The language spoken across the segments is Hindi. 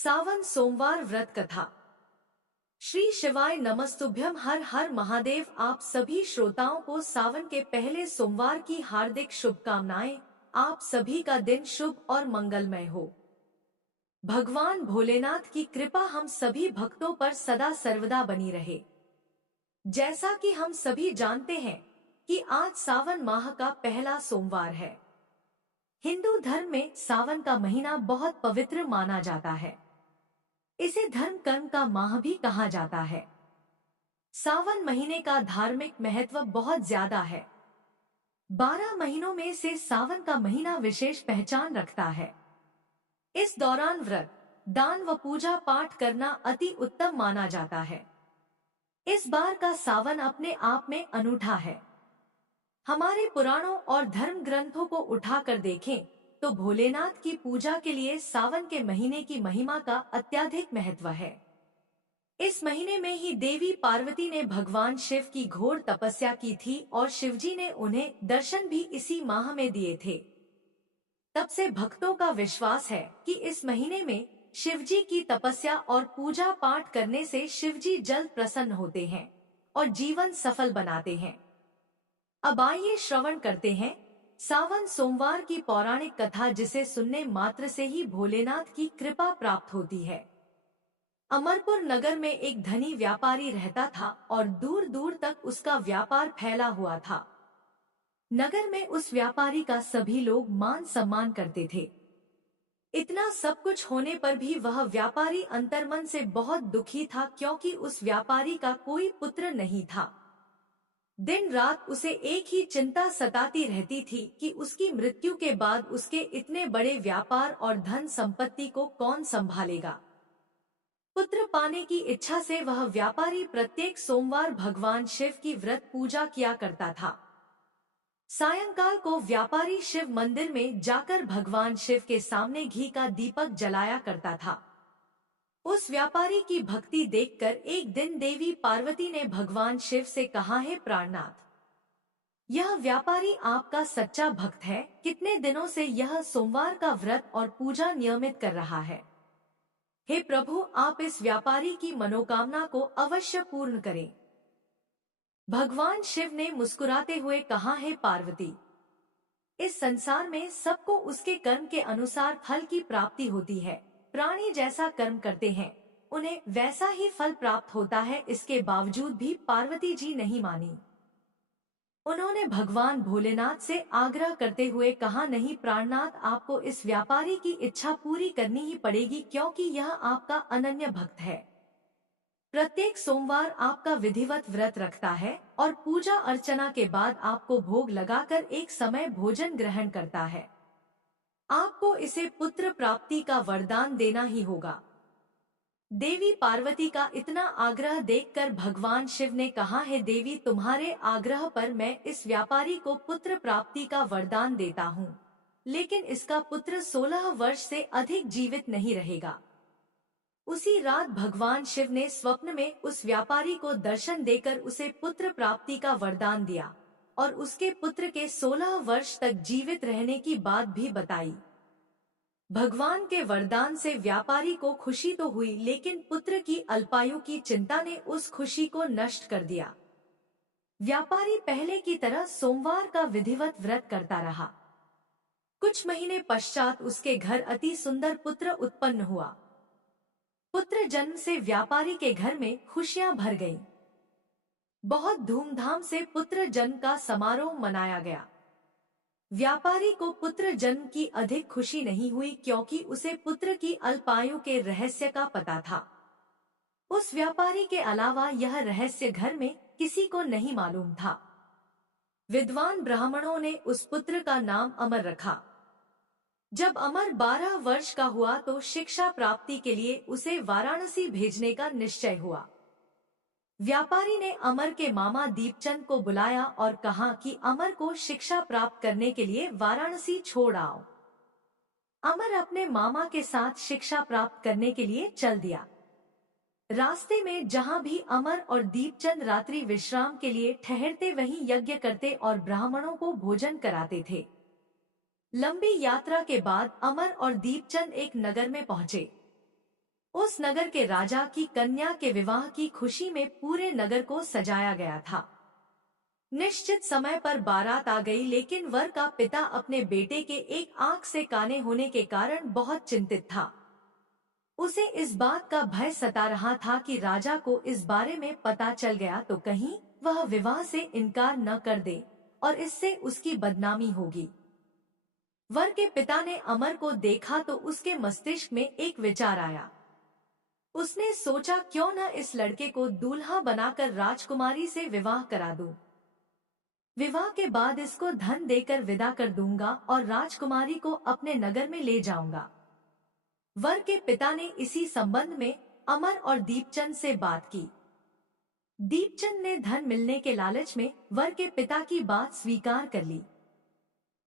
सावन सोमवार व्रत कथा। श्री शिवाय नमस्तुभ्यम। हर हर महादेव। आप सभी श्रोताओं को सावन के पहले सोमवार की हार्दिक शुभकामनाएं। आप सभी का दिन शुभ और मंगलमय हो। भगवान भोलेनाथ की कृपा हम सभी भक्तों पर सदा सर्वदा बनी रहे। जैसा कि हम सभी जानते हैं कि आज सावन माह का पहला सोमवार है। हिंदू धर्म में सावन का महीना बहुत पवित्र माना जाता है। इसे धर्म कर्म का माह भी कहा जाता है। सावन महीने का धार्मिक महत्व बहुत ज्यादा है। 12 महीनों में से सावन का महीना विशेष पहचान रखता है। इस दौरान व्रत, दान व पूजा पाठ करना अति उत्तम माना जाता है। इस बार का सावन अपने आप में अनूठा है। हमारे पुराणों और धर्म ग्रंथों को उठाकर देखें तो भोलेनाथ की पूजा के लिए सावन के महीने की महिमा का अत्यधिक महत्व है। इस महीने में ही देवी पार्वती ने भगवान शिव की घोर तपस्या की थी और शिवजी ने उन्हें दर्शन भी इसी माह में दिए थे। तब से भक्तों का विश्वास है कि इस महीने में शिवजी की तपस्या और पूजा पाठ करने से शिवजी जल्द प्रसन्न होते हैं और जीवन सफल बनाते हैं। अब आइए श्रवण करते हैं सावन सोमवार की पौराणिक कथा, जिसे सुनने मात्र से ही भोलेनाथ की कृपा प्राप्त होती है। अमरपुर नगर में एक धनी व्यापारी रहता था और दूर दूर तक उसका व्यापार फैला हुआ था। नगर में उस व्यापारी का सभी लोग मान सम्मान करते थे। इतना सब कुछ होने पर भी वह व्यापारी अंतर्मन से बहुत दुखी था, क्योंकि उस व्यापारी का कोई पुत्र नहीं था। दिन रात उसे एक ही चिंता सताती रहती थी कि उसकी मृत्यु के बाद उसके इतने बड़े व्यापार और धन संपत्ति को कौन संभालेगा। पुत्र पाने की इच्छा से वह व्यापारी प्रत्येक सोमवार भगवान शिव की व्रत पूजा किया करता था। सायंकाल को व्यापारी शिव मंदिर में जाकर भगवान शिव के सामने घी का दीपक जलाया करता था। उस व्यापारी की भक्ति देखकर एक दिन देवी पार्वती ने भगवान शिव से कहा, हे प्राणनाथ, यह व्यापारी आपका सच्चा भक्त है। कितने दिनों से यह सोमवार का व्रत और पूजा नियमित कर रहा है। हे प्रभु, आप इस व्यापारी की मनोकामना को अवश्य पूर्ण करें। भगवान शिव ने मुस्कुराते हुए कहा, हे पार्वती, इस संसार में सबको उसके कर्म के अनुसार फल की प्राप्ति होती है। प्राणी जैसा कर्म करते हैं उन्हें वैसा ही फल प्राप्त होता है। इसके बावजूद भी पार्वती जी नहीं मानी। उन्होंने भगवान भोलेनाथ से आग्रह करते हुए कहा, नहीं प्राणनाथ, आपको इस व्यापारी की इच्छा पूरी करनी ही पड़ेगी, क्योंकि यह आपका अनन्य भक्त है। प्रत्येक सोमवार आपका विधिवत व्रत रखता है और पूजा अर्चना के बाद आपको भोग लगाकर एक समय भोजन ग्रहण करता है। आपको इसे पुत्र प्राप्ति का वरदान देना ही होगा। देवी पार्वती का इतना आग्रह देखकर भगवान शिव ने कहा, है देवी, तुम्हारे आग्रह पर मैं इस व्यापारी को पुत्र प्राप्ति का वरदान देता हूँ, लेकिन इसका पुत्र 16 वर्ष से अधिक जीवित नहीं रहेगा। उसी रात भगवान शिव ने स्वप्न में उस व्यापारी को दर्शन देकर उसे पुत्र प्राप्ति का वरदान दिया और उसके पुत्र के 16 वर्ष तक जीवित रहने की बात भी बताई। भगवान के वरदान से व्यापारी को खुशी तो हुई, लेकिन पुत्र की अल्पायु की चिंता ने उस खुशी को नष्ट कर दिया। व्यापारी पहले की तरह सोमवार का विधिवत व्रत करता रहा। कुछ महीने पश्चात उसके घर अति सुंदर पुत्र उत्पन्न हुआ। पुत्र जन्म से व्यापारी के घर में खुशियां भर गईं। बहुत धूमधाम से पुत्र जन्म का समारोह मनाया गया। व्यापारी को पुत्र जन्म की अधिक खुशी नहीं हुई, क्योंकि उसे पुत्र की अल्पायु के रहस्य का पता था। उस व्यापारी के अलावा यह रहस्य घर में किसी को नहीं मालूम था। विद्वान ब्राह्मणों ने उस पुत्र का नाम अमर रखा। जब अमर 12 वर्ष का हुआ तो शिक्षा प्राप्ति के लिए उसे वाराणसी भेजने का निश्चय हुआ। व्यापारी ने अमर के मामा दीपचंद को बुलाया और कहा कि अमर को शिक्षा प्राप्त करने के लिए वाराणसी छोड़ आओ। अमर अपने मामा के साथ शिक्षा प्राप्त करने के लिए चल दिया। रास्ते में जहां भी अमर और दीपचंद रात्रि विश्राम के लिए ठहरते, वहीं यज्ञ करते और ब्राह्मणों को भोजन कराते थे। लंबी यात्रा के बाद अमर और दीपचंद एक नगर में पहुंचे। उस नगर के राजा की कन्या के विवाह की खुशी में पूरे नगर को सजाया गया था। निश्चित समय पर बारात आ गई, लेकिन वर का पिता अपने बेटे के एक आंख से काने होने के कारण बहुत चिंतित था। उसे इस बात का भय सता रहा था कि राजा को इस बारे में पता चल गया तो कहीं वह विवाह से इनकार न कर दे और इससे उसकी बदनामी होगी। वर के पिता ने अमर को देखा तो उसके मस्तिष्क में एक विचार आया। उसने सोचा, क्यों न इस लड़के को दूल्हा बनाकर राजकुमारी से विवाह करा दूं। विवाह के बाद इसको धन देकर विदा कर दूंगा और राजकुमारी को अपने नगर में ले जाऊंगा। वर के पिता ने इसी संबंध में अमर और दीपचंद से बात की। दीपचंद ने धन मिलने के लालच में वर के पिता की बात स्वीकार कर ली।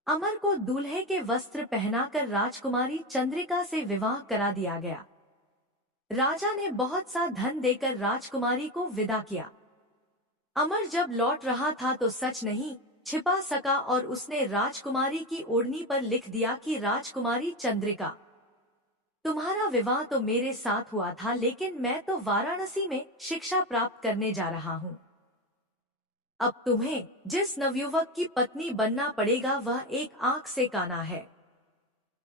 अमर को दूल्हे के वस्त्र पहनाकर राजकुमारी चंद्रिका से विवाह करा दिया गया। राजा ने बहुत सा धन देकर राजकुमारी को विदा किया। अमर जब लौट रहा था तो सच नहीं छिपा सका और उसने राजकुमारी की ओढ़नी पर लिख दिया कि राजकुमारी चंद्रिका, तुम्हारा विवाह तो मेरे साथ हुआ था, लेकिन मैं तो वाराणसी में शिक्षा प्राप्त करने जा रहा हूँ। अब तुम्हें जिस नवयुवक की पत्नी बनना पड़ेगा वह एक आंख से काना है।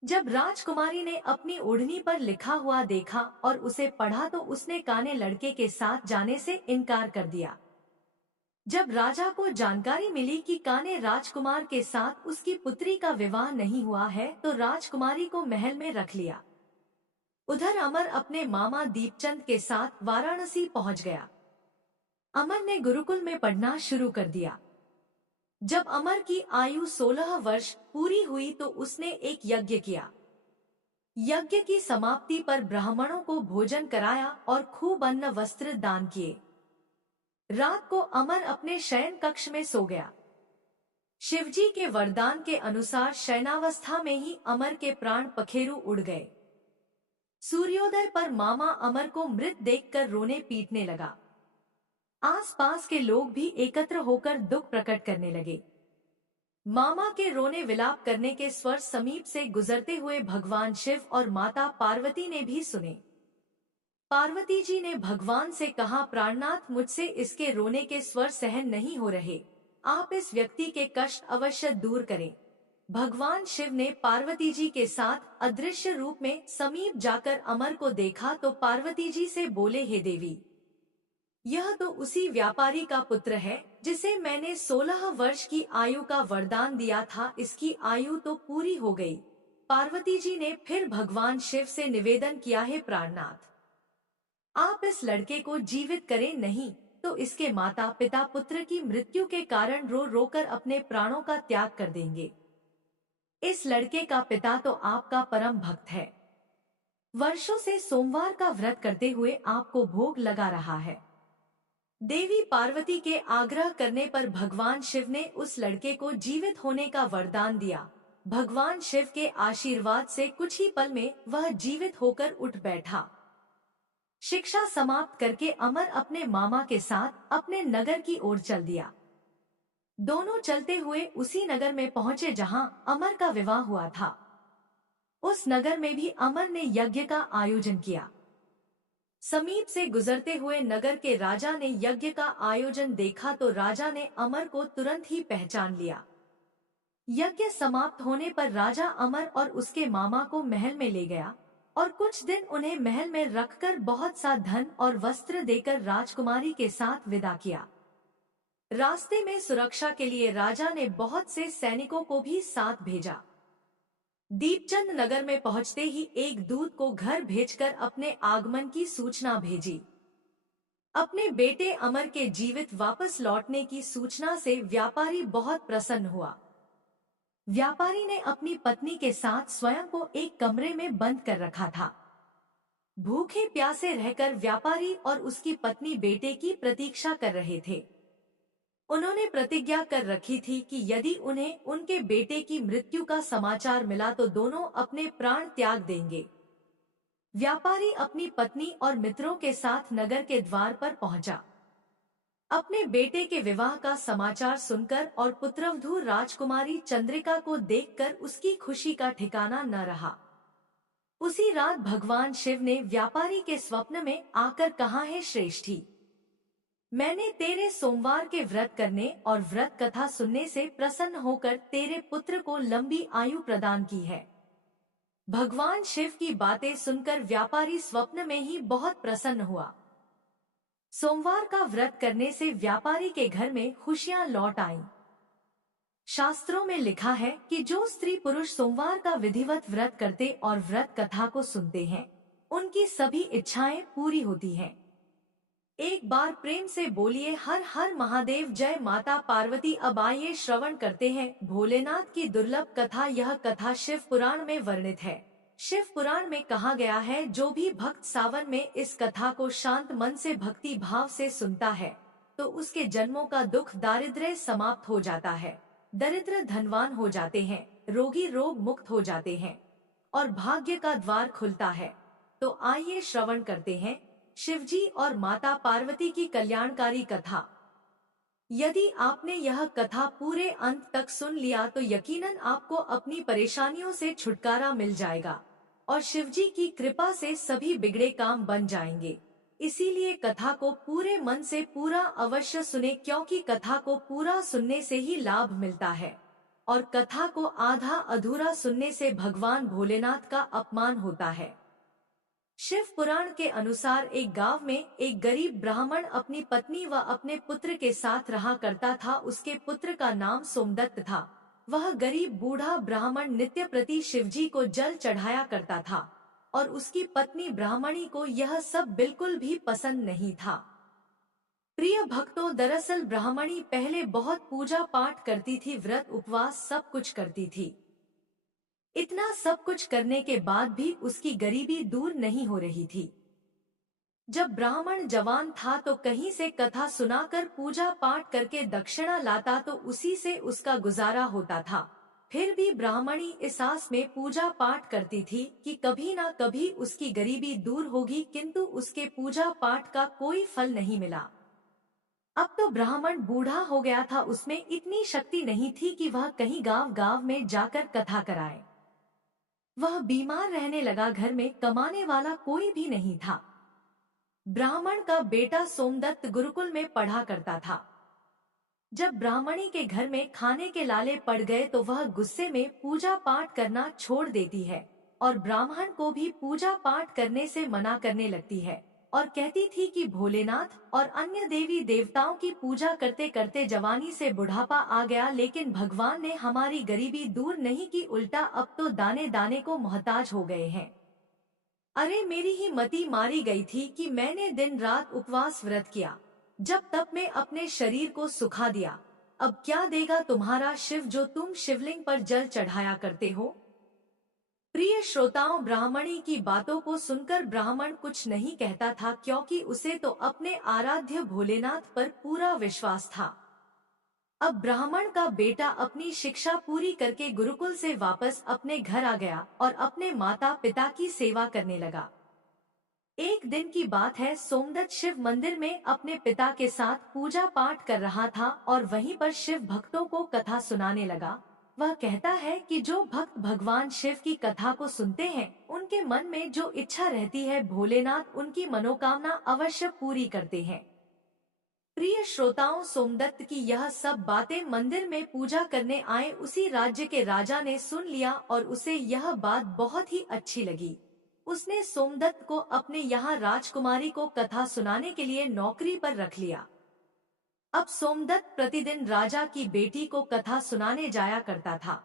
जब राजकुमारी ने अपनी ओढ़नी पर लिखा हुआ देखा और उसे पढ़ा तो उसने काने लड़के के साथ जाने से इनकार कर दिया। जब राजा को जानकारी मिली कि काने राजकुमार के साथ उसकी पुत्री का विवाह नहीं हुआ है तो राजकुमारी को महल में रख लिया। उधर अमर अपने मामा दीपचंद के साथ वाराणसी पहुंच गया। अमर ने गुरुकुल में पढ़ना शुरू कर दिया। जब अमर की आयु 16 वर्ष पूरी हुई तो उसने एक यज्ञ किया। यज्ञ की समाप्ति पर ब्राह्मणों को भोजन कराया और खूब अन्न वस्त्र दान किए। रात को अमर अपने शयन कक्ष में सो गया। शिवजी के वरदान के अनुसार शयनावस्था में ही अमर के प्राण पखेरु उड़ गए। सूर्योदय पर मामा अमर को मृत देखकर रोने पीटने लगा। आसपास के लोग भी एकत्र होकर दुख प्रकट करने लगे। मामा के रोने विलाप करने के स्वर समीप से गुजरते हुए भगवान शिव और माता पार्वती ने भी सुने। पार्वती जी ने भगवान से कहा, प्राणनाथ, मुझसे इसके रोने के स्वर सहन नहीं हो रहे, आप इस व्यक्ति के कष्ट अवश्य दूर करें। भगवान शिव ने पार्वती जी के साथ अदृश्य रूप में समीप जाकर अमर को देखा तो पार्वती जी से बोले, हे देवी, यह तो उसी व्यापारी का पुत्र है जिसे मैंने 16 वर्ष की आयु का वरदान दिया था, इसकी आयु तो पूरी हो गई। पार्वती जी ने फिर भगवान शिव से निवेदन किया, है प्राणनाथ, आप इस लड़के को जीवित करें, नहीं तो इसके माता पिता पुत्र की मृत्यु के कारण रो रोकर अपने प्राणों का त्याग कर देंगे। इस लड़के का पिता तो आपका परम भक्त है, वर्षों से सोमवार का व्रत करते हुए आपको भोग लगा रहा है। देवी पार्वती के आग्रह करने पर भगवान शिव ने उस लड़के को जीवित होने का वरदान दिया। भगवान शिव के आशीर्वाद से कुछ ही पल में वह जीवित होकर उठ बैठा। शिक्षा समाप्त करके अमर अपने मामा के साथ अपने नगर की ओर चल दिया। दोनों चलते हुए उसी नगर में पहुंचे जहां अमर का विवाह हुआ था। उस नगर में भी अमर ने यज्ञ का आयोजन किया। समीप से गुजरते हुए नगर के राजा ने यज्ञ का आयोजन देखा तो राजा ने अमर को तुरंत ही पहचान लिया। यज्ञ समाप्त होने पर राजा अमर और उसके मामा को महल में ले गया और कुछ दिन उन्हें महल में रखकर बहुत सा धन और वस्त्र देकर राजकुमारी के साथ विदा किया। रास्ते में सुरक्षा के लिए राजा ने बहुत से सैनिकों को भी साथ भेजा। दीपचंद नगर में पहुंचते ही एक दूत को घर भेजकर अपने आगमन की सूचना भेजी। अपने बेटे अमर के जीवित वापस लौटने की सूचना से व्यापारी बहुत प्रसन्न हुआ। व्यापारी ने अपनी पत्नी के साथ स्वयं को एक कमरे में बंद कर रखा था। भूखे प्यासे रहकर व्यापारी और उसकी पत्नी बेटे की प्रतीक्षा कर रहे थे। उन्होंने प्रतिज्ञा कर रखी थी कि यदि उन्हें उनके बेटे की मृत्यु का समाचार मिला तो दोनों अपने प्राण त्याग देंगे। व्यापारी अपनी पत्नी और मित्रों के साथ नगर के द्वार पर पहुंचा। अपने बेटे के विवाह का समाचार सुनकर और पुत्रवधू राजकुमारी चंद्रिका को देखकर उसकी खुशी का ठिकाना न रहा। उसी रात भगवान शिव ने व्यापारी के स्वप्न में आकर कहा, है श्रेष्ठी, मैंने तेरे सोमवार के व्रत करने और व्रत कथा सुनने से प्रसन्न होकर तेरे पुत्र को लंबी आयु प्रदान की है। भगवान शिव की बातें सुनकर व्यापारी स्वप्न में ही बहुत प्रसन्न हुआ। सोमवार का व्रत करने से व्यापारी के घर में खुशियां लौट आईं। शास्त्रों में लिखा है कि जो स्त्री पुरुष सोमवार का विधिवत व्रत करते और व्रत कथा को सुनते हैं, उनकी सभी इच्छाएं पूरी होती हैं। एक बार प्रेम से बोलिए हर हर महादेव, जय माता पार्वती। अब आइए श्रवण करते हैं भोलेनाथ की दुर्लभ कथा। यह कथा शिव पुराण में वर्णित है। शिव पुराण में कहा गया है, जो भी भक्त सावन में इस कथा को शांत मन से भक्ति भाव से सुनता है, तो उसके जन्मों का दुख दारिद्र्य समाप्त हो जाता है, दरिद्र धनवान हो जाते हैं, रोगी रोग मुक्त हो जाते हैं और भाग्य का द्वार खुलता है। तो आइए श्रवण करते हैं शिवजी और माता पार्वती की कल्याणकारी कथा। यदि आपने यह कथा पूरे अंत तक सुन लिया तो यकीनन आपको अपनी परेशानियों से छुटकारा मिल जाएगा और शिवजी की कृपा से सभी बिगड़े काम बन जाएंगे। इसीलिए कथा को पूरे मन से पूरा अवश्य सुने, क्योंकि कथा को पूरा सुनने से ही लाभ मिलता है और कथा को आधा अधूरा सुनने से भगवान भोलेनाथ का अपमान होता है। शिव पुराण के अनुसार एक गांव में एक गरीब ब्राह्मण अपनी पत्नी व अपने पुत्र के साथ रहा करता था। उसके पुत्र का नाम सोमदत्त था। वह गरीब बूढ़ा ब्राह्मण नित्य प्रति शिवजी को जल चढ़ाया करता था और उसकी पत्नी ब्राह्मणी को यह सब बिल्कुल भी पसंद नहीं था। प्रिय भक्तों, दरअसल ब्राह्मणी पहले बहुत पूजा पाठ करती थी, व्रत उपवास सब कुछ करती थी। इतना सब कुछ करने के बाद भी उसकी गरीबी दूर नहीं हो रही थी। जब ब्राह्मण जवान था तो कहीं से कथा सुनाकर पूजा पाठ करके दक्षिणा लाता तो उसी से उसका गुजारा होता था। फिर भी ब्राह्मणी इस आस में पूजा पाठ करती थी कि कभी ना कभी उसकी गरीबी दूर होगी, किंतु उसके पूजा पाठ का कोई फल नहीं मिला। अब तो ब्राह्मण बूढ़ा हो गया था, उसमें इतनी शक्ति नहीं थी कि वह कहीं गांव गांव में जाकर कथा कराए। वह बीमार रहने लगा, घर में कमाने वाला कोई भी नहीं था। ब्राह्मण का बेटा सोमदत्त गुरुकुल में पढ़ा करता था। जब ब्राह्मणी के घर में खाने के लाले पड़ गए तो वह गुस्से में पूजा पाठ करना छोड़ देती है और ब्राह्मण को भी पूजा पाठ करने से मना करने लगती है और कहती थी कि भोलेनाथ और अन्य देवी देवताओं की पूजा करते करते जवानी से बुढ़ापा आ गया, लेकिन भगवान ने हमारी गरीबी दूर नहीं की, उल्टा अब तो दाने दाने को मोहताज हो गए हैं। अरे मेरी ही मति मारी गई थी कि मैंने दिन रात उपवास व्रत किया, जब तब मैं अपने शरीर को सुखा दिया। अब क्या देगा तुम्हारा शिव जो तुम शिवलिंग पर जल चढ़ाया करते हो। प्रिय श्रोताओं, ब्राह्मणी की बातों को सुनकर ब्राह्मण कुछ नहीं कहता था, क्योंकि उसे तो अपने आराध्य भोलेनाथ पर पूरा विश्वास था। अब ब्राह्मण का बेटा अपनी शिक्षा पूरी करके गुरुकुल से वापस अपने घर आ गया और अपने माता पिता की सेवा करने लगा। एक दिन की बात है, सोमदत्त शिव मंदिर में अपने पिता के साथ पूजा पाठ कर रहा था और वहीं पर शिव भक्तों को कथा सुनाने लगा। वह कहता है कि जो भक्त भगवान शिव की कथा को सुनते हैं, उनके मन में जो इच्छा रहती है भोलेनाथ उनकी मनोकामना अवश्य पूरी करते हैं। प्रिय श्रोताओं, सोमदत्त की यह सब बातें मंदिर में पूजा करने आए उसी राज्य के राजा ने सुन लिया और उसे यह बात बहुत ही अच्छी लगी। उसने सोमदत्त को अपने यहाँ राजकुमारी को कथा सुनाने के लिए नौकरी पर रख लिया। अब सोमदत्त प्रतिदिन राजा की बेटी को कथा सुनाने जाया करता था।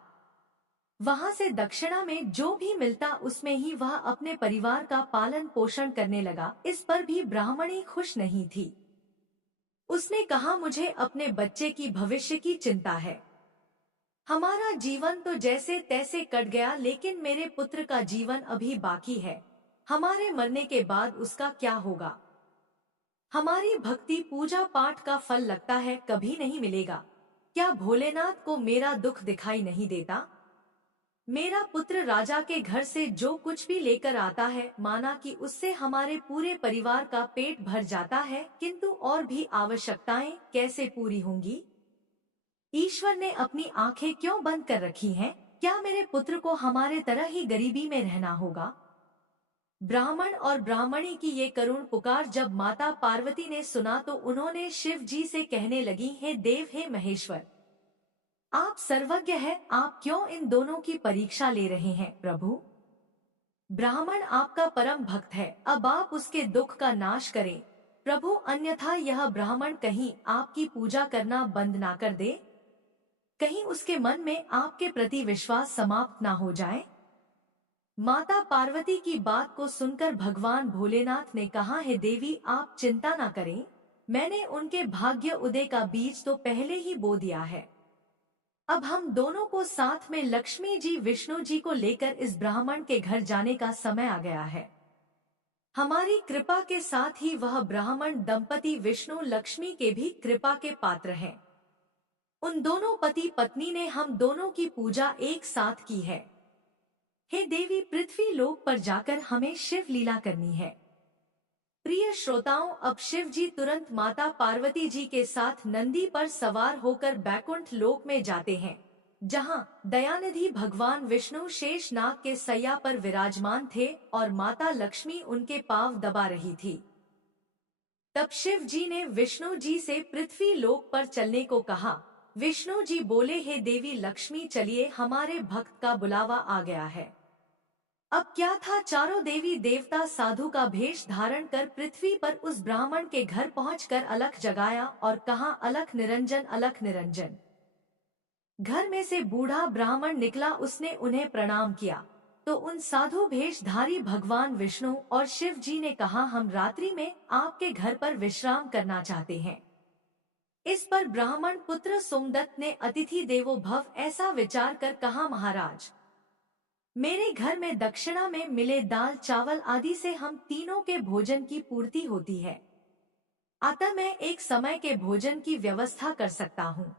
वहां से दक्षिणा में जो भी मिलता उसमें ही वह अपने परिवार का पालन पोषण करने लगा। इस पर भी ब्राह्मणी खुश नहीं थी। उसने कहा, मुझे अपने बच्चे की भविष्य की चिंता है। हमारा जीवन तो जैसे तैसे कट गया, लेकिन मेरे पुत्र का जीवन अभी बाकी है। हमारे मरने के बाद उसका क्या होगा। हमारी भक्ति पूजा पाठ का फल लगता है कभी नहीं मिलेगा। क्या भोलेनाथ को मेरा दुख दिखाई नहीं देता। मेरा पुत्र राजा के घर से जो कुछ भी लेकर आता है, माना कि उससे हमारे पूरे परिवार का पेट भर जाता है, किंतु और भी आवश्यकताएं कैसे पूरी होंगी। ईश्वर ने अपनी आंखें क्यों बंद कर रखी हैं? क्या मेरे पुत्र को हमारे तरह ही गरीबी में रहना होगा। ब्राह्मण और ब्राह्मणी की ये करुण पुकार जब माता पार्वती ने सुना तो उन्होंने शिव जी से कहने लगी, हे देव, हे महेश्वर, आप सर्वज्ञ है, आप क्यों इन दोनों की परीक्षा ले रहे हैं प्रभु? ब्राह्मण आपका परम भक्त है, अब आप उसके दुख का नाश करें प्रभु, अन्यथा यह ब्राह्मण कहीं आपकी पूजा करना बंद ना कर दे, कहीं उसके मन में आपके प्रति विश्वास समाप्त ना हो जाए। माता पार्वती की बात को सुनकर भगवान भोलेनाथ ने कहा, हे देवी, आप चिंता ना करें, मैंने उनके भाग्य उदय का बीज तो पहले ही बो दिया है। अब हम दोनों को साथ में लक्ष्मी जी विष्णु जी को लेकर इस ब्राह्मण के घर जाने का समय आ गया है। हमारी कृपा के साथ ही वह ब्राह्मण दंपति विष्णु लक्ष्मी के भी कृपा के पात्र हैं। उन दोनों पति पत्नी ने हम दोनों की पूजा एक साथ की है। हे देवी, पृथ्वी लोक पर जाकर हमें शिव लीला करनी है। प्रिय श्रोताओं, अब शिव जी तुरंत माता पार्वती जी के साथ नंदी पर सवार होकर बैकुंठ लोक में जाते हैं, जहां दयानिधि भगवान विष्णु शेष नाग के सैया पर विराजमान थे और माता लक्ष्मी उनके पांव दबा रही थी। तब शिव जी ने विष्णु जी से पृथ्वी लोक पर चलने को कहा। विष्णु जी बोले, हे देवी लक्ष्मी, चलिए, हमारे भक्त का बुलावा आ गया है। अब क्या था, चारों देवी देवता साधु का भेष धारण कर पृथ्वी पर उस ब्राह्मण के घर पहुंचकर अलख जगाया और कहा, अलख निरंजन, अलख निरंजन। घर में से बूढ़ा ब्राह्मण निकला, उसने उन्हें प्रणाम किया तो उन साधु भेषधारी भगवान विष्णु और शिव जी ने कहा, हम रात्रि में आपके घर पर विश्राम करना चाहते हैं। इस पर ब्राह्मण पुत्र सोमदत्त ने अतिथि देवो भव ऐसा विचार कर कहा, महाराज, मेरे घर में दक्षिणा में मिले दाल चावल आदि से हम तीनों के भोजन की पूर्ति होती है, अतः मैं एक समय के भोजन की व्यवस्था कर सकता हूँ।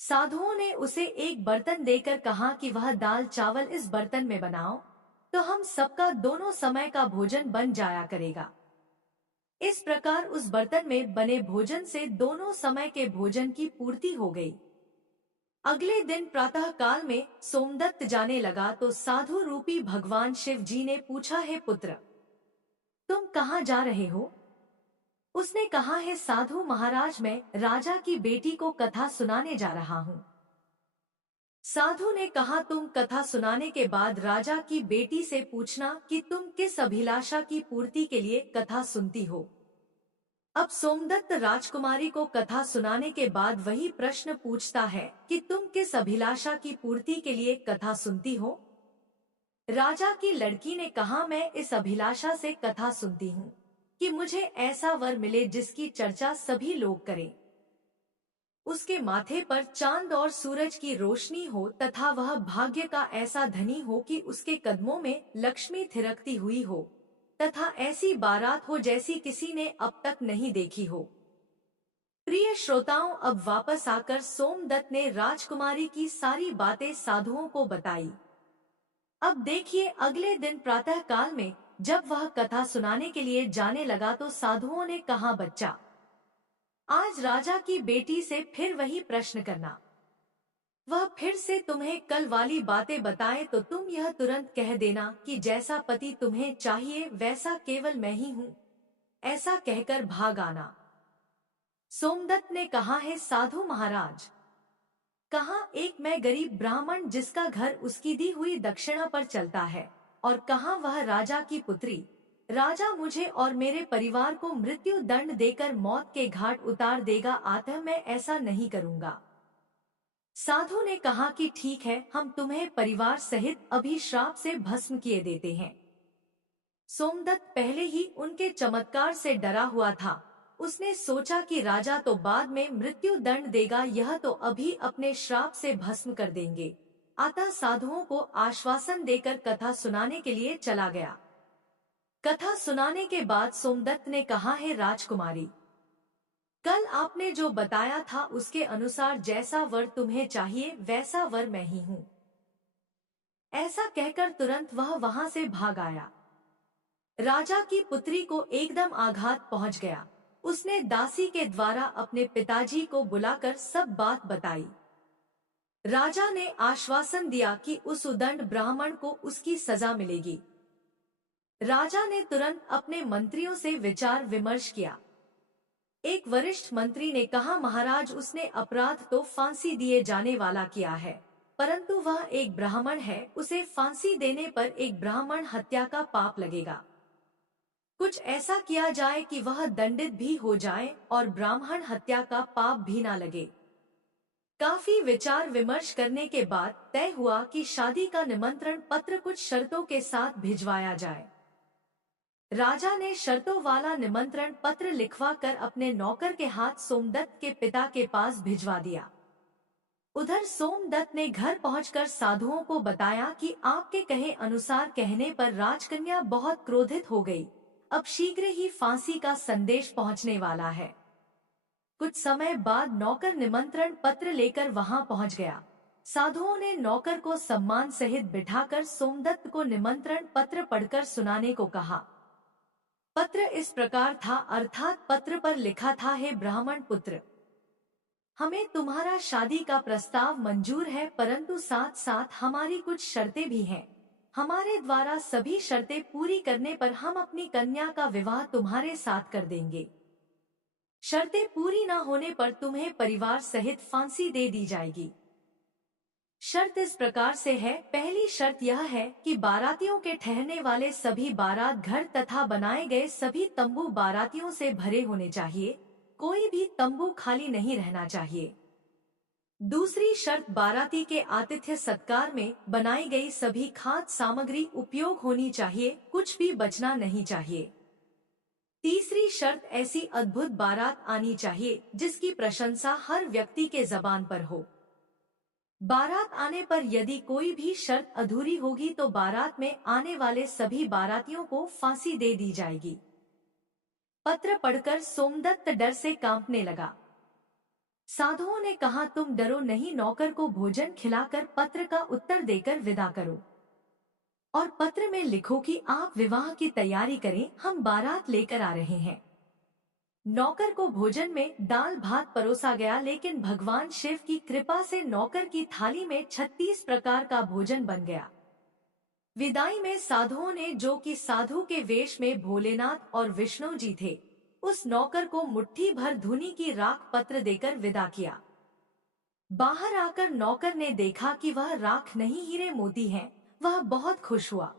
साधुओं ने उसे एक बर्तन देकर कहा कि वह दाल चावल इस बर्तन में बनाओ, तो हम सबका दोनों समय का भोजन बन जाया करेगा। इस प्रकार उस बर्तन में बने भोजन से दोनों समय के भोजन की पूर्ति हो गई। अगले दिन प्रातः काल में सोमदत्त जाने लगा तो साधु रूपी भगवान शिव जी ने पूछा, हे पुत्र, तुम कहाँ जा रहे हो? उसने कहा, है साधु महाराज, मैं राजा की बेटी को कथा सुनाने जा रहा हूँ। साधु ने कहा, तुम कथा सुनाने के बाद राजा की बेटी से पूछना कि तुम किस अभिलाषा की पूर्ति के लिए कथा सुनती हो। अब सोमदत्त राजकुमारी को कथा सुनाने के बाद वही प्रश्न पूछता है कि तुम किस अभिलाषा की पूर्ति के लिए कथा सुनती हो। राजा की लड़की ने कहा, मैं इस अभिलाषा से कथा सुनती हूँ कि मुझे ऐसा वर मिले जिसकी चर्चा सभी लोग करें। उसके माथे पर चांद और सूरज की रोशनी हो तथा वह भाग्य का ऐसा धनी हो कि उसके कदमों में लक्ष्मी थिरकती हुई हो तथा ऐसी बारात हो जैसी किसी ने अब तक नहीं देखी हो। प्रिय श्रोताओं, अब वापस आकर सोमदत्त ने राजकुमारी की सारी बातें साधुओं को बताई। अब देखिए, अगले दिन प्रातः काल में जब वह कथा सुनाने के लिए जाने लगा तो साधुओं ने कहा, बच्चा, आज राजा की बेटी से फिर वही प्रश्न करना। वह फिर से तुम्हें कल वाली बातें बताए तो तुम यह तुरंत कह देना कि जैसा पति तुम्हें चाहिए वैसा केवल मैं ही हूँ, ऐसा कहकर भाग आना। सोमदत्त ने कहा, है साधु महाराज, कहाँ एक मैं गरीब ब्राह्मण जिसका घर उसकी दी हुई दक्षिणा पर चलता है, और कहाँ वह राजा की पुत्री। राजा मुझे और मेरे परिवार को मृत्यु दंड देकर मौत के घाट उतार देगा, अतः मैं ऐसा नहीं करूँगा। साधु ने कहा कि ठीक है, हम तुम्हें परिवार सहित अभी श्राप से भस्म किए देते हैं। सोमदत्त पहले ही उनके चमत्कार से डरा हुआ था। उसने सोचा कि राजा तो बाद में मृत्यु दंड देगा, यह तो अभी अपने श्राप से भस्म कर देंगे। अतः साधुओं को आश्वासन देकर कथा सुनाने के लिए चला गया। कथा सुनाने के बाद सोमदत्त ने कहा, है राजकुमारी, कल आपने जो बताया था उसके अनुसार जैसा वर तुम्हें चाहिए वैसा वर मैं ही हूँ। ऐसा कहकर तुरंत वह वहां से भाग आया। राजा की पुत्री को एकदम आघात पहुंच गया। उसने दासी के द्वारा अपने पिताजी को बुलाकर सब बात बताई। राजा ने आश्वासन दिया कि उस उदंड ब्राह्मण को उसकी सजा मिलेगी। राजा ने तुरंत अपने मंत्रियों से विचार विमर्श किया। एक वरिष्ठ मंत्री ने कहा, महाराज, उसने अपराध तो फांसी दिए जाने वाला किया है, परंतु वह एक ब्राह्मण है, उसे फांसी देने पर एक ब्राह्मण हत्या का पाप लगेगा। कुछ ऐसा किया जाए कि वह दंडित भी हो जाए और ब्राह्मण हत्या का पाप भी ना लगे। काफी विचार विमर्श करने के बाद तय हुआ कि शादी का निमंत्रण पत्र कुछ शर्तों के साथ भिजवाया जाए। राजा ने शर्तों वाला निमंत्रण पत्र लिखवा कर अपने नौकर के हाथ सोमदत्त के पिता के पास भिजवा दिया। उधर सोमदत्त ने घर पहुंचकर साधुओं को बताया कि आपके कहे अनुसार कहने पर राजकन्या बहुत क्रोधित हो गई। अब शीघ्र ही फांसी का संदेश पहुंचने वाला है। कुछ समय बाद नौकर निमंत्रण पत्र लेकर वहां पहुंच गया। साधुओं ने नौकर को सम्मान सहित बिठाकर सोमदत्त को निमंत्रण पत्र पढ़कर सुनाने को कहा। पत्र इस प्रकार था, अर्थात पत्र पर लिखा था, हे ब्राह्मण पुत्र, हमें तुम्हारा शादी का प्रस्ताव मंजूर है, परंतु साथ साथ हमारी कुछ शर्तें भी हैं। हमारे द्वारा सभी शर्तें पूरी करने पर हम अपनी कन्या का विवाह तुम्हारे साथ कर देंगे। शर्तें पूरी न होने पर तुम्हें परिवार सहित फांसी दे दी जाएगी। शर्त इस प्रकार से है, पहली शर्त यह है कि बारातियों के ठहरने वाले सभी बारात घर तथा बनाए गए सभी तंबू बारातियों से भरे होने चाहिए, कोई भी तंबू खाली नहीं रहना चाहिए। दूसरी शर्त, बाराती के आतिथ्य सत्कार में बनाई गई सभी खाद्य सामग्री उपयोग होनी चाहिए, कुछ भी बचना नहीं चाहिए। तीसरी शर्त, ऐसी अद्भुत बारात आनी चाहिए जिसकी प्रशंसा हर व्यक्ति के जबान पर हो। बारात आने पर यदि कोई भी शर्त अधूरी होगी तो बारात में आने वाले सभी बारातियों को फांसी दे दी जाएगी। पत्र पढ़कर सोमदत्त डर से कांपने लगा। साधुओं ने कहा, तुम डरो नहीं, नौकर को भोजन खिलाकर पत्र का उत्तर देकर विदा करो और पत्र में लिखो कि आप विवाह की तैयारी करें, हम बारात लेकर आ रहे हैं। नौकर को भोजन में दाल भात परोसा गया, लेकिन भगवान शिव की कृपा से नौकर की थाली में 36 प्रकार का भोजन बन गया। विदाई में साधुओं ने, जो कि साधु के वेश में भोलेनाथ और विष्णु जी थे, उस नौकर को मुट्ठी भर धूनी की राख पत्र देकर विदा किया। बाहर आकर नौकर ने देखा कि वह राख नहीं हीरे मोती हैं। वह बहुत खुश हुआ।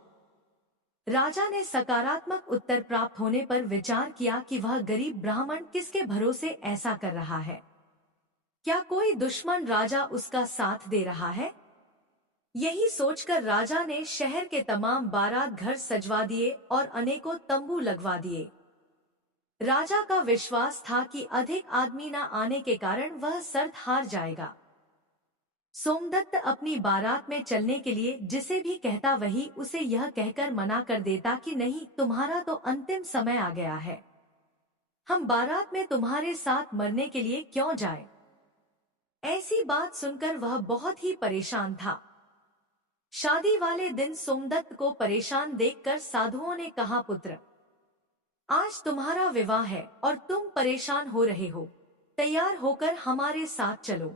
राजा ने सकारात्मक उत्तर प्राप्त होने पर विचार किया कि वह गरीब ब्राह्मण किसके भरोसे ऐसा कर रहा है। क्या कोई दुश्मन राजा उसका साथ दे रहा है? यही सोचकर राजा ने शहर के तमाम बारात घर सजवा दिए और अनेकों तंबू लगवा दिए। राजा का विश्वास था कि अधिक आदमी न आने के कारण वह शर्त हार जाएगा। सोमदत्त अपनी बारात में चलने के लिए जिसे भी कहता वही उसे यह कहकर मना कर देता कि नहीं, तुम्हारा तो अंतिम समय आ गया है, हम बारात में तुम्हारे साथ मरने के लिए क्यों जाए। ऐसी बात सुनकर वह बहुत ही परेशान था। शादी वाले दिन सोमदत्त को परेशान देखकर साधुओं ने कहा, पुत्र, आज तुम्हारा विवाह है और तुम परेशान हो रहे हो, तैयार होकर हमारे साथ चलो।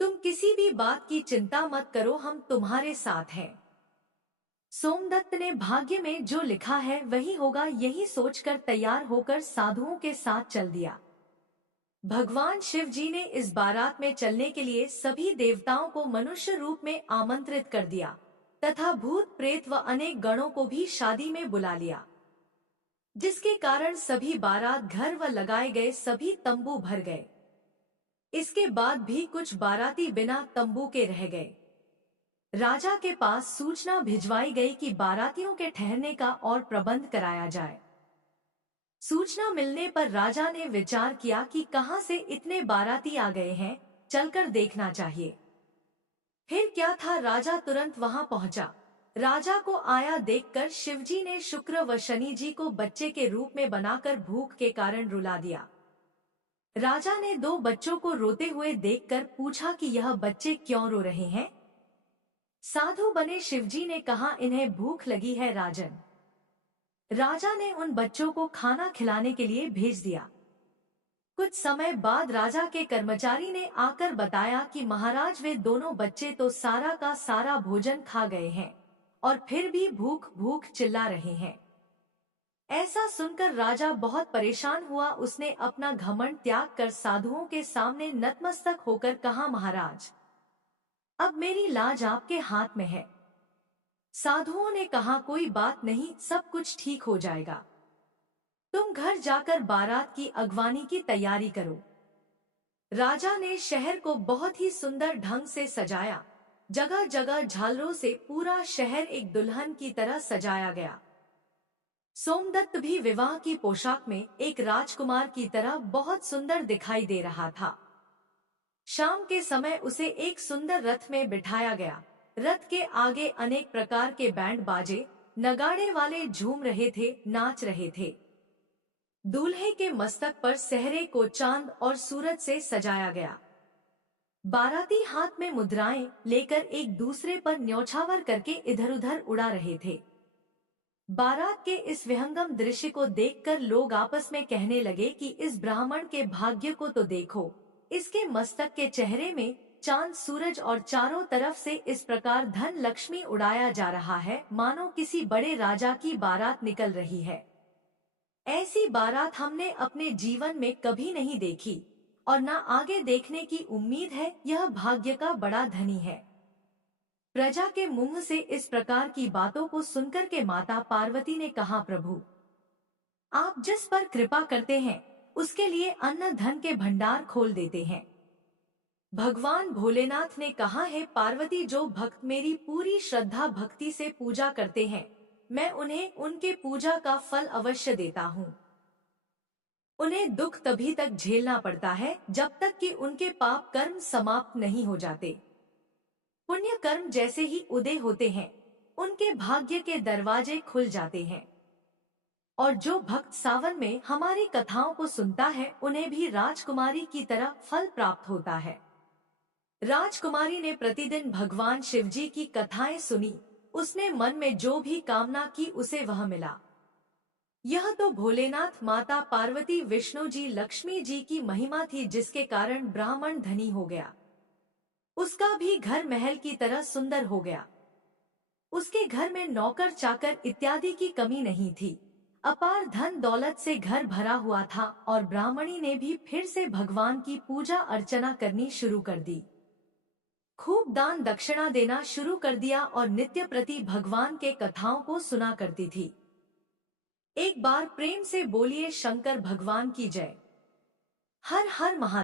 तुम किसी भी बात की चिंता मत करो, हम तुम्हारे साथ हैं। सोमदत्त ने भाग्य में जो लिखा है वही होगा, यही सोचकर तैयार होकर साधुओं के साथ चल दिया। भगवान शिव जी ने इस बारात में चलने के लिए सभी देवताओं को मनुष्य रूप में आमंत्रित कर दिया तथा भूत प्रेत व अनेक गणों को भी शादी में बुला लिया, जिसके कारण सभी बारात घर व लगाए गए सभी तंबू भर गए। इसके बाद भी कुछ बाराती बिना तंबू के रह गए। राजा के पास सूचना भिजवाई गई कि बारातियों के ठहरने का और प्रबंध कराया जाए। सूचना मिलने पर राजा ने विचार किया कि कहां से इतने बाराती आ गए हैं, चलकर देखना चाहिए। फिर क्या था, राजा तुरंत वहां पहुंचा। राजा को आया देखकर शिवजी ने शुक्र व शनि जी को बच्चे के रूप में बनाकर भूख के कारण रुला दिया। राजा ने दो बच्चों को रोते हुए देखकर पूछा कि यह बच्चे क्यों रो रहे हैं। साधु बने शिवजी ने कहा, इन्हें भूख लगी है राजन। राजा ने उन बच्चों को खाना खिलाने के लिए भेज दिया। कुछ समय बाद राजा के कर्मचारी ने आकर बताया कि महाराज, वे दोनों बच्चे तो सारा का सारा भोजन खा गए हैं और फिर भी भूख भूख चिल्ला रहे हैं। ऐसा सुनकर राजा बहुत परेशान हुआ। उसने अपना घमंड त्याग कर साधुओं के सामने नतमस्तक होकर कहा, महाराज, अब मेरी लाज आपके हाथ में है। साधुओं ने कहा, कोई बात नहीं, सब कुछ ठीक हो जाएगा। तुम घर जाकर बारात की अगवानी की तैयारी करो। राजा ने शहर को बहुत ही सुंदर ढंग से सजाया। जगह जगह झालरों से पूरा शहर एक दुल्हन की तरह सजाया गया। सोमदत्त भी विवाह की पोशाक में एक राजकुमार की तरह बहुत सुंदर दिखाई दे रहा था। शाम के समय उसे एक सुंदर रथ में बिठाया गया। रथ के आगे अनेक प्रकार के बैंड बाजे, नगाड़े वाले झूम रहे थे, नाच रहे थे। दूल्हे के मस्तक पर सेहरे को चांद और सूरज से सजाया गया। बाराती हाथ में मुद्राएं लेकर एक दूसरे पर न्यौछावर करके इधर उधर उड़ा रहे थे। बारात के इस विहंगम दृश्य को देखकर लोग आपस में कहने लगे कि इस ब्राह्मण के भाग्य को तो देखो। इसके मस्तक के चेहरे में चांद सूरज और चारों तरफ से इस प्रकार धन लक्ष्मी उड़ाया जा रहा है, मानो किसी बड़े राजा की बारात निकल रही है। ऐसी बारात हमने अपने जीवन में कभी नहीं देखी और न आगे देखने की उम्मीद है। यह भाग्य का बड़ा धनी है। प्रजा के मुंह से इस प्रकार की बातों को सुनकर के माता पार्वती ने कहा, प्रभु, आप जिस पर कृपा करते हैं उसके लिए अन्न धन के भंडार खोल देते हैं। भगवान भोलेनाथ ने कहा, है पार्वती, जो भक्त मेरी पूरी श्रद्धा भक्ति से पूजा करते हैं, मैं उन्हें उनके पूजा का फल अवश्य देता हूँ। उन्हें दुख तभी तक झेलना पड़ता है जब तक कि उनके पाप कर्म समाप्त नहीं हो जाते। पुण्य कर्म जैसे ही उदय होते हैं, उनके भाग्य के दरवाजे खुल जाते हैं। और जो भक्त सावन में हमारी कथाओं को सुनता है, उन्हें भी राजकुमारी की तरह फल प्राप्त होता है। राजकुमारी ने प्रतिदिन भगवान शिवजी की कथाएं सुनी। उसने मन में जो भी कामना की उसे वह मिला। यह तो भोलेनाथ, माता पार्वती, विष्णु जी, लक्ष्मी जी की महिमा थी, जिसके कारण ब्राह्मण धनी हो गया। उसका भी घर महल की तरह सुंदर हो गया। उसके घर में नौकर चाकर इत्यादि की कमी नहीं थी। अपार धन दौलत से घर भरा हुआ था और ब्राह्मणी ने भी फिर से भगवान की पूजा अर्चना करनी शुरू कर दी। खूब दान दक्षिणा देना शुरू कर दिया और नित्य प्रति भगवान के कथाओं को सुना करती थी। एक बार प्रेम से बोलिए, शंकर भगवान की जय। हर हर महादेव।